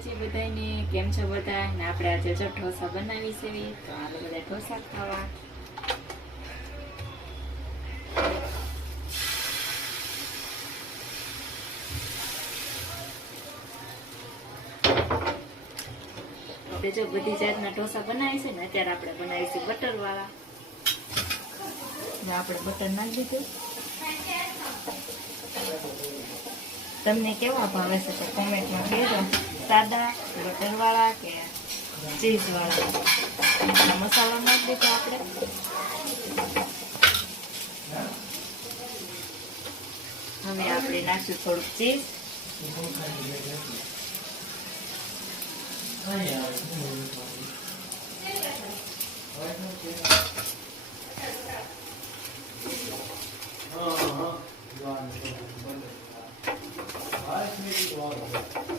માતાજી બધાને કેમ છો બધા ને આપણે આજે જો ઢોસા બનાવી છે તો હાલો બધા ઢોસા ખાવા આપણે જો બધી જાતના ઢોસા બનાવી છે ને અત્યારે આપણે બનાવી છે બટર વાળા આપણે બટર નાખી દીધું તમને કેવા ભાવે છે તો કોમેન્ટમાં કહેજો સાદા બટર વાળા કે ચીઝ વાળા મસાલો નાખી દીધો આપણે હવે આપણે નાખશું થોડુંક ચીઝ